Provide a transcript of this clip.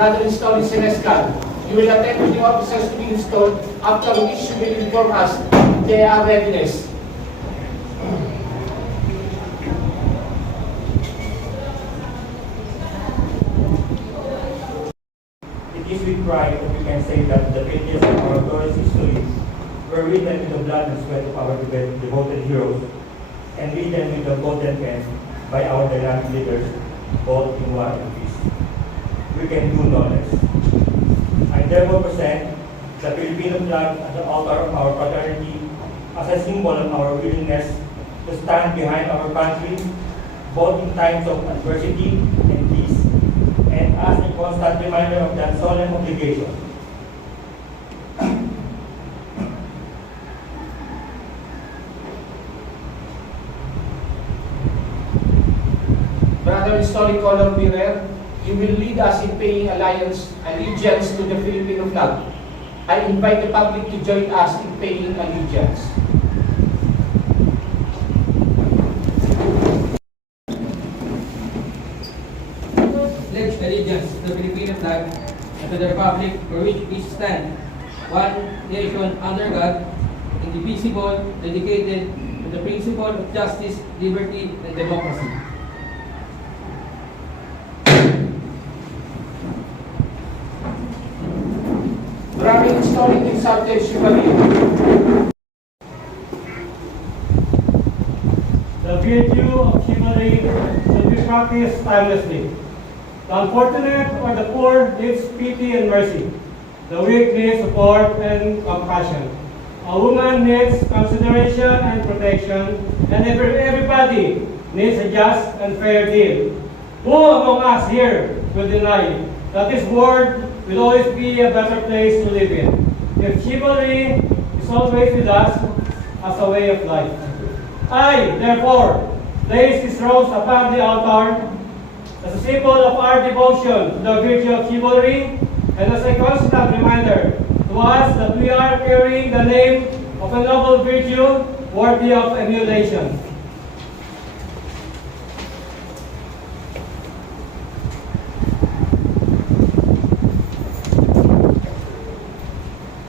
Brother installing Senescal, you will attend with the officers to be installed, after which you will inform us their readiness. It is with pride that we can say that the pages of our glorious history were written with the blood and sweat of our devoted heroes, and written with the golden pen by our dynamic leaders, both in war and peace. We can do no less. I therefore present the Filipino flag at the altar of our fraternity as a symbol of our willingness to stand behind our country, both in times of adversity and peace, and as a constant reminder of that solemn obligation. Brother installing color bearer, you will lead us in paying allegiance to the Filipino flag. I invite the public to join us in paying allegiance. Pledge allegiance to the Filipino flag and to the republic for which we stand, one nation under God, indivisible, dedicated to the principle of justice, liberty, and democracy. Brother installing the exalted Chevaliers. The virtue of chivalry should be practiced timelessly. The unfortunate or the poor needs pity and mercy. The weak needs support and compassion. A woman needs consideration and protection, and everybody needs a just and fair deal. Who among us here will deny that this world will always be a better place to live in, if chivalry is always with us as a way of life? I, therefore, place this rose upon the altar as a symbol of our devotion to the virtue of chivalry, and as a constant reminder to us that we are carrying the name of a noble virtue worthy of emulation.